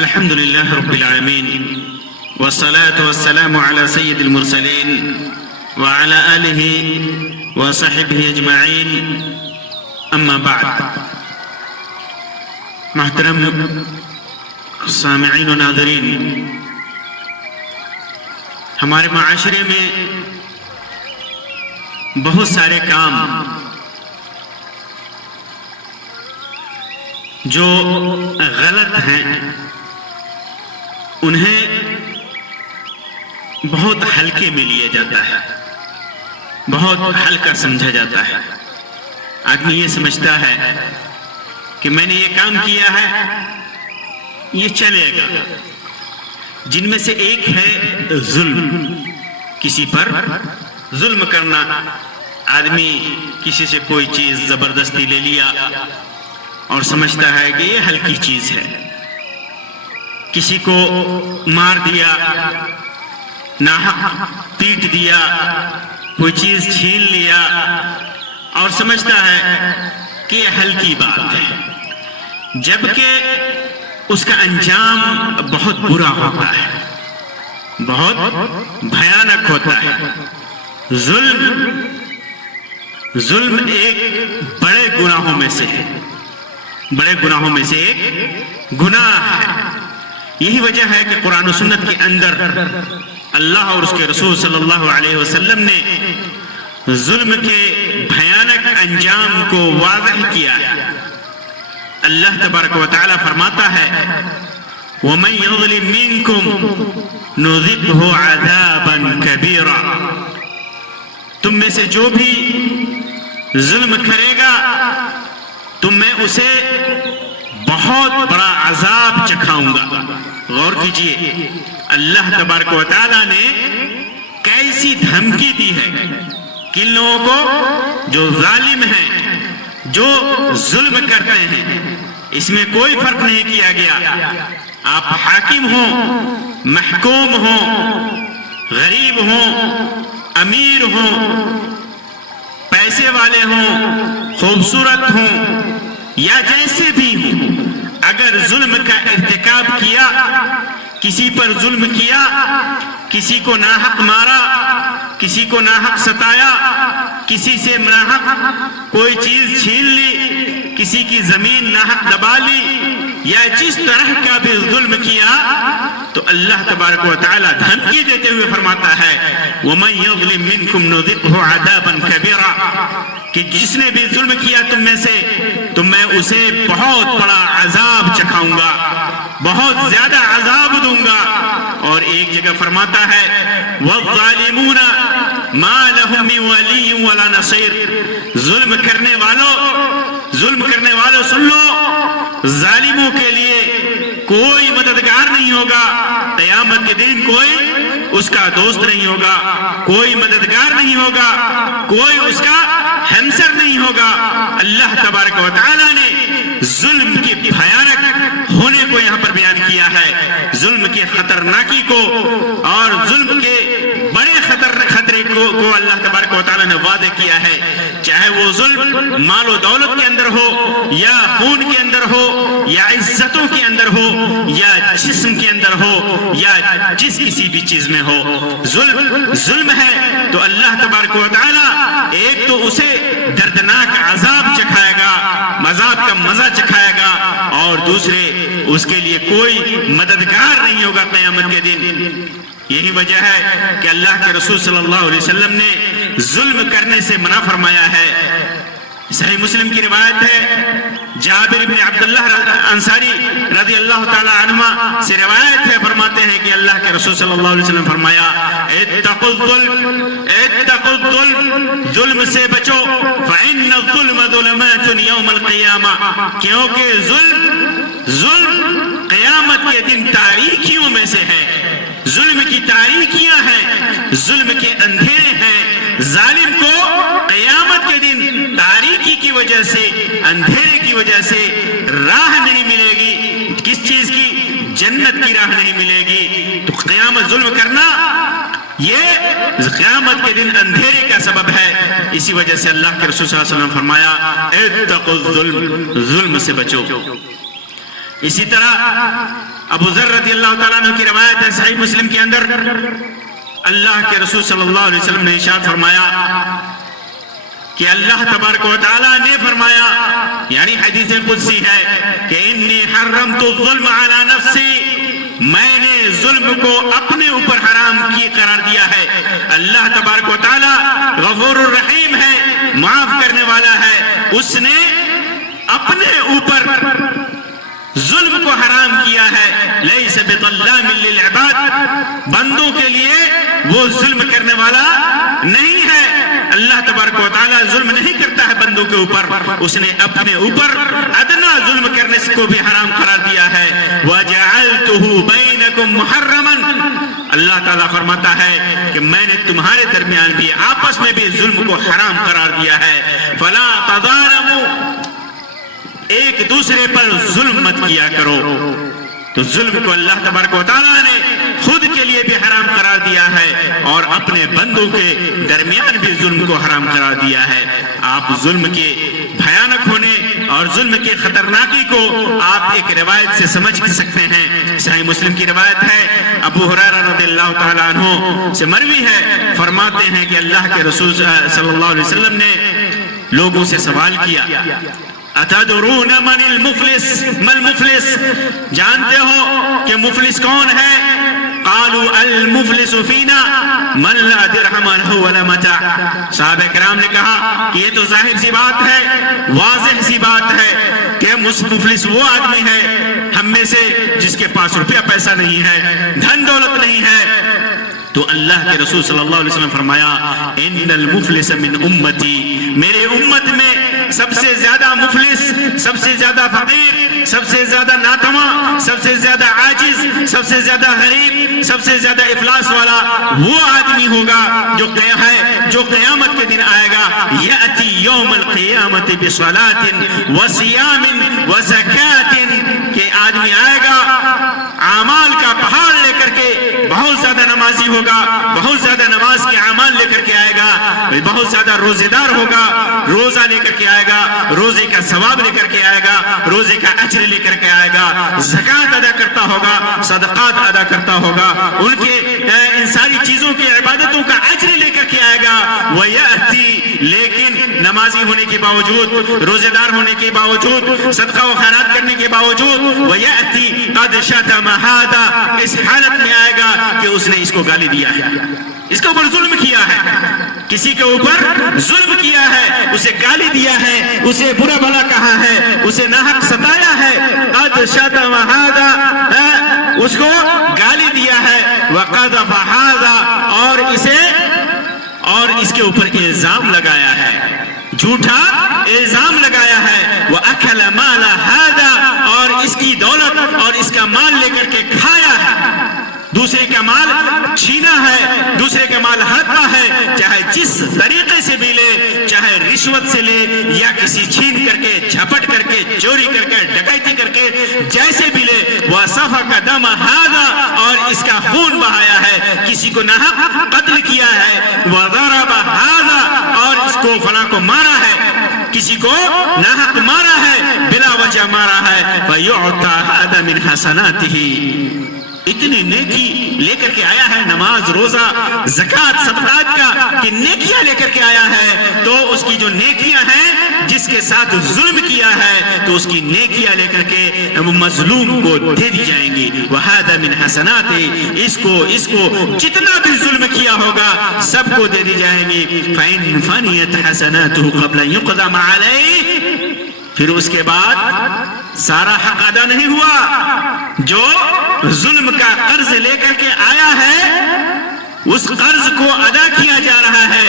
الحمد لله رب العالمين والصلاة والسلام على سيد المرسلين وعلى آله وصحبه أجمعين أما بعد. محترم سامعین و ناظرین، ہمارے معاشرے میں بہت سارے کام جو غلط ہیں انہیں بہت ہلکے میں لیا جاتا ہے، بہت ہلکا سمجھا جاتا ہے. آدمی یہ سمجھتا ہے کہ میں نے یہ کام کیا ہے، یہ چلے گا. جن میں سے ایک ہے ظلم، کسی پر ظلم کرنا. آدمی کسی سے کوئی چیز زبردستی لے لیا اور سمجھتا ہے کہ یہ ہلکی چیز ہے. کسی کو مار دیا، ناحق پیٹ دیا، کوئی چیز چھین لیا اور سمجھتا ہے کہ یہ ہلکی بات ہے، جبکہ اس کا انجام بہت برا ہوتا ہے، بہت بھیانک ہوتا ہے. ظلم ایک بڑے گناہوں میں سے ہے، بڑے گناہوں میں سے ایک گناہ ہے. یہی وجہ ہے کہ قرآن و سنت کے اندر اللہ اور اس کے رسول صلی اللہ علیہ وسلم نے ظلم کے بھیانک انجام کو واضح کیا ہے. اللہ تبارک و تعالی فرماتا ہے وَمَن يَظْلِم مِّنكُمْ نُذِقْهُ عَذَابًا كَبِيرًا. تم میں سے جو بھی ظلم کرے گا تو میں اسے بہت بڑا عذاب چکھاؤں گا. غور کیجئے، اللہ تبارک و تعالی نے کیسی دھمکی دی ہے کن لوگوں کو جو ظالم ہیں، جو ظلم کرتے ہیں. اس میں کوئی فرق نہیں کیا گیا. آپ حاکم ہوں، محکوم ہوں، غریب ہوں، امیر ہوں، پیسے والے ہوں، خوبصورت ہوں یا جیسے بھی ہوں، اگر ظلم کا ارتکاب کیا، کسی پر ظلم کیا، کسی کو ناحق مارا، کسی کو ناحق ستایا، کسی سے ناحق کوئی چیز چھین لی، کسی کی زمین ناحق دبا لی، یا جس طرح کا بھی ظلم کیا، تو اللہ تبارک و تعالی دھمکی دیتے ہوئے فرماتا ہے وَمَن يَظْلِم مِّنكُمْ نُذِقْهُ عَذَابًا كَبِيرًا، کہ جس نے بھی ظلم کیا تم میں سے تو میں اسے بہت بڑا عذاب چکھاؤں گا، بہت زیادہ عذاب دوں گا. اور ایک جگہ فرماتا ہے وَالظَّالِمُونَ مَا لَهُم مِّن وَلِيٍّ وَلَا نَصِيرٍ. ظلم کرنے والوں سن لو، ظالموں کے لیے کوئی مددگار نہیں ہوگا. قیامت کے دن کوئی اس کا دوست نہیں ہوگا، کوئی مددگار نہیں ہوگا، کوئی اس کا ہمسر نہیں ہوگا. اللہ تبارک و تعالی نے ظلم کی بھیانک ہونے کو یہاں پر بیان کیا ہے، ظلم کی خطرناکی کو اور ظلم کے بڑے خطرے کو اللہ تبارک و تعالی نے واضح کیا ہے. چاہے وہ ظلم مال و دولت کے اندر ہو، یا خون کے اندر ہو، یا عزتوں کے اندر ہو، یا جسم کے اندر ہو، یا کسی بھی چیز میں ہو. ظلم ہے تو اللہ تبارک و تعالی ایک تو اسے دردناک عذاب چکھائے گا، عذاب کا مزہ چکھائے گا، اور دوسرے اس کے لیے کوئی مددگار نہیں ہوگا قیامت کے دن. یہی وجہ ہے کہ اللہ کے رسول صلی اللہ علیہ وسلم نے ظلم کرنے سے منع فرمایا ہے. صحیح مسلم کی روایت ہے، جابر بن عبداللہ انصاری رضی اللہ تعالی عنہما سے روایت ہے، فرماتے ہیں کہ اللہ کے رسول صلی اللہ علیہ وسلم فرمایا اتقوا الظلم، ظلم سے بچو، فإن الظلم ظلمات یوم القیامہ، کیونکہ ظلم قیامت کے دن تاریکیوں میں سے ہے. ظلم کی تاریکیاں ہیں، ظلم کے اندھیرے ہیں. ظالم کو قیامت کے دن تاریکی کی وجہ سے، اندھیرے کی وجہ سے راہ نہیں ملے گی. کس چیز کی؟ جنت کی راہ نہیں ملے گی. تو قیامت ظلم کرنا یہ قیامت کے دن اندھیرے کا سبب ہے. اسی وجہ سے اللہ کے رسول صلی اللہ علیہ وسلم فرمایا اتقوا الظلم، ظلم سے بچو. اسی طرح ابو ذر رضی اللہ تعالیٰ عنہ کی روایت ہے صحیح مسلم کے اندر، اللہ کے رسول صلی اللہ علیہ وسلم نے ارشاد فرمایا کہ اللہ تبارک و تعالیٰ نے فرمایا، یعنی حدیث قدسی ہے کہ انی حرمت الظلم علی نفسی، میں نے ظلم کو اپنے اوپر حرام کی قرار دیا ہے۔ اللہ تبارک و تعالیٰ غفور الرحیم ہے، معاف کرنے والا ہے، اس نے اپنے اوپر ظلم کو حرام کیا ہے۔ لیس بظلام للعباد، بندوں کے لیے وہ ظلم کرنے والا نہیں ہے۔ اللہ تبارک و تعالیٰ ظلم نہیں کرتا ہے بندوں کے اوپر، اس نے اپنے اوپر ادنا ظلم کرنے کو بھی حرام قرار دیا ہے۔ وَجَعَلْتُهُ بَيْنَكُمْ مُحَرَّمًا، اللہ تعالیٰ فرماتا ہے کہ میں نے تمہارے درمیان بھی آپس میں بھی ظلم کو حرام قرار دیا ہے۔ فَلَا تَظَالَمُوا، ایک دوسرے پر ظلم مت کیا کرو۔ تو ظلم کو اللہ تبارک و تعالیٰ نے خود کے لیے بھی حرام قرار دیا ہے اور اپنے بندوں کے درمیان بھی ظلم کو حرام قرار دیا ہے۔ آپ ظلم کے بھیانک ہونے اور ظلم کے خطرناکی کو آپ ایک روایت سے سمجھ سکتے ہیں۔ صحیح مسلم کی روایت ہے، ابو ہریرہ رضی اللہ تعالیٰ عنہ سے مروی ہے، فرماتے ہیں کہ اللہ کے رسول صلی اللہ علیہ وسلم نے لوگوں سے سوال کیا، اتدرون من المفلس، ما المفلس، جانتے ہو کہ مفلس کون ہے؟ قالوا المفلس فینا من لا درہم له ولا متاع، صحابہ کرام نے کہا کہ یہ تو ظاہر سی بات ہے، واضح سی بات ہے کہ مفلس وہ آدمی ہے ہم میں سے جس کے پاس روپیہ پیسہ نہیں ہے، دھن دولت نہیں ہے۔ تو اللہ کے رسول صلی اللہ علیہ وسلم فرمایا، ان المفلس من امتی، میرے امت میں سب سے زیادہ مفلس، سب سے زیادہ فقیر، سب سے زیادہ ناتواں، سب سے زیادہ عاجز، سب سے زیادہ غریب، سب سے زیادہ افلاس والا وہ آدمی ہوگا جو قیامت کے دن آئے گا۔ یأتی یوم القیامت بصلاۃ وصیام وزکاۃ، کہ آدمی آئے گا اعمال کا پہاڑ لے کر کے، بہت زیادہ نمازی ہوگا، بہت زیادہ نماز کے اعمال لے کر کے آئے گا، بہت زیادہ روزے دار ہوگا، روزہ لے کر کے آئے گا، روزے کا ثواب لے کر کے آئے گا، روزے کا اجر لے کر کے آئے گا، زکوٰۃ ادا کرتا ہوگا، صدقات ادا کرتا ہوگا، ان کے ان ساری چیزوں کی عبادتوں کا اجر لے کر کے آئے گا۔ وَيَأْتِي، لیکن نمازی ہونے کے باوجود، روزے دار ہونے کے باوجود، صدقہ و خیرات کرنے کے باوجود، وَيَأْتِي قَدْ شَتَمَ هَذَا، اس حالت میں آئے گا کہ اس نے اس کو گالی دیا ہے، اس کے اوپر ظلم کیا ہے، کسی کے اوپر ظلم کیا ہے، اسے گالی دیا ہے، اسے برا بھلا کہا ہے، اسے ناحق ستایا ہے۔ قد شتم ھذا، اس کو گالی دیا ہے، وقذف ھذا، اور اس کے اوپر الزام لگایا ہے، جھوٹا الزام لگایا ہے۔ وَأَكَلَ مَالَ ھذا، اور اس کی دولت اور اس کا مال لے کر کے کھایا ہے، دوسرے کا مال چھینا ہے، دوسرے کا مال ہڑپا ہے، چاہے جس طریقے سے بھی لے، چاہے رشوت سے لے یا کسی چھین کر کے، جھپٹ کر کے، چوری کر کے، ڈکیتی کر کے، جیسے بھی لے۔ وَسَفَكَ دَمَ ھذا، اور اس کا خون بہایا ہے، کسی کو ناحق قتل کیا ہے۔ وَضَرَبَ ھذا، اور اس کو فلاں کو مارا ہے، کسی کو ناحق مارا ہے، بلا وجہ مارا ہے۔ فَيُعْطَى ھذا مِنْ حَسَنَاتِهِ، اتنی نیکی لے کر کے آیا ہے، نماز، روزہ، زکوٰۃ، صدقات کا کہ نیکیاں لے کر کے آیا ہے، تو اس کی جو نیکیاں ہیں، جس کے ساتھ ظلم کیا ہے، تو اس کی نیکیاں لے کر کے مظلوم کو دے دی جائیں گی۔ وَهَذَا مِنْ حَسَنَاتِهِ، اس کو جتنا بھی ظلم کیا ہوگا سب کو دے دی جائیں گی۔ فَإِنْ فَنِيَتْ حَسَنَاتُهُ قَبْلَ أَنْ يُقْضَمَ عَلَيْهِ، پھر اس کے بعد سارا حق ادا نہیں ہوا، جو ظلم کا قرض لے کر کے آیا ہے اس قرض کو ادا کیا جا رہا ہے،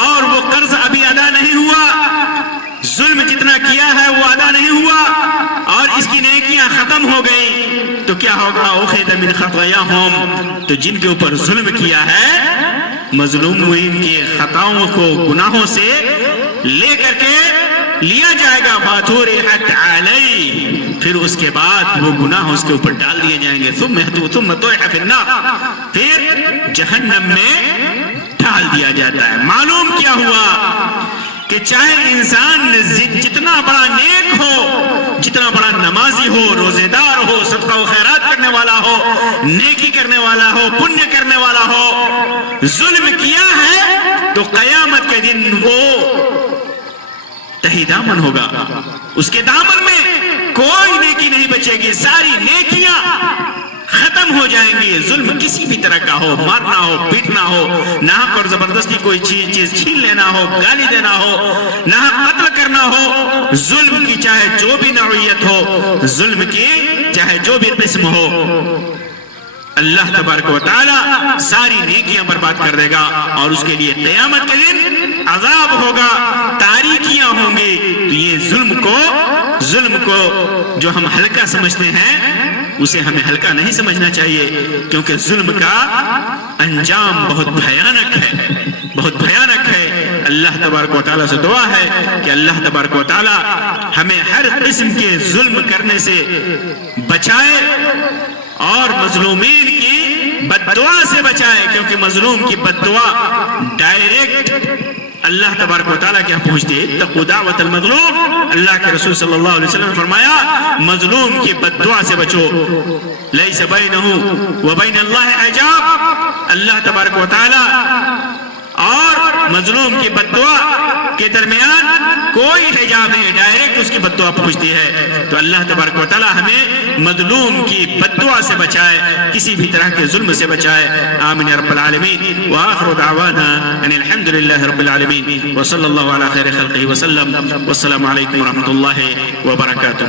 اور وہ قرض ابھی ادا نہیں ہوا، ظلم جتنا کیا ہے وہ ادا نہیں ہوا، اور اس کی نیکیاں ختم ہو گئی، تو کیا ہوگا؟ أُخِذَ مِنْ خَطَايَاهُمْ، تو جن کے اوپر ظلم کیا ہے، مظلومین کے خطاؤں کو، گناہوں سے لے کر کے لیا جائے گا۔ فَطُرِحَتْ عَلَيْهِ، پھر اس کے بعد وہ گناہ اس کے اوپر ڈال دیے جائیں گے۔ ثُمَّ طُرِحَ فِي النَّارِ، پھر جہنم میں ڈال دیا جاتا ہے۔ معلوم کیا ہوا کہ چاہے انسان جتنا بڑا نیک ہو، جتنا بڑا نمازی ہو، روزے دار ہو، صدقہ و خیرات کرنے والا ہو، نیکی کرنے والا ہو، پنیہ کرنے والا ہو، ظلم کیا ہے تو قیامت کے دن وہ تہی دامن ہوگا، اس کے دامن میں کوئی نیکی نہیں بچے گی، ساری نیکیاں ختم ہو جائیں گی۔ ظلم کسی بھی طرح کا ہو، مارنا ہو، پیٹنا ہو، ناحق اور زبردستی کوئی چیز چھین لینا ہو، گالی دینا ہو، ناحق قتل کرنا ہو، ظلم کی چاہے جو بھی نوعیت ہو، ظلم کی چاہے جو بھی قسم ہو، اللہ تبارک و تعالی ساری نیکیاں برباد کر دے گا، اور اس کے لیے قیامت کے دن عذاب ہوگا، تاریکیاں ہوں گی۔ تو یہ ظلم کو جو ہم ہلکا سمجھتے ہیں، اسے ہمیں ہلکا نہیں سمجھنا چاہیے، کیونکہ ظلم کا انجام بہت بھیانک ہے، بہت بھیانک ہے۔ اللہ تبارک و تعالیٰ سے دعا ہے کہ اللہ تبارک و تعالیٰ ہمیں ہر قسم کے ظلم کرنے سے بچائے اور مظلومین کی بد دعا سے بچائے، کیونکہ مظلوم کی بد دعا ڈائریکٹ اللہ تبارک و تعالیٰ کیا پہنچتی ہے۔ اتقوا دعوت المظلوم، اللہ کے رسول صلی اللہ علیہ وسلم نے فرمایا مظلوم کی بد دعا سے بچو، لیس بینہ وبین اللہ حجاب، اللہ تبارک و تعالیٰ اور مظلوم کی بد دعا کے درمیان کوئی حجاب نہیں، ڈائریکٹ اس کی بد دعا پہنچتی ہے۔ تو اللہ تبارک و تعالیٰ ہمیں مظلوم کی بد دعا سے بچائے، کسی بھی طرح کے ظلم سے بچائے۔ آمین یا رب العالمین۔ وآخر دعوانا ان الحمد للہ رب العالمین، وصلی اللہ علی خیر خلقہ وسلم، والسلام علیکم ورحمۃ اللہ وبرکاتہ۔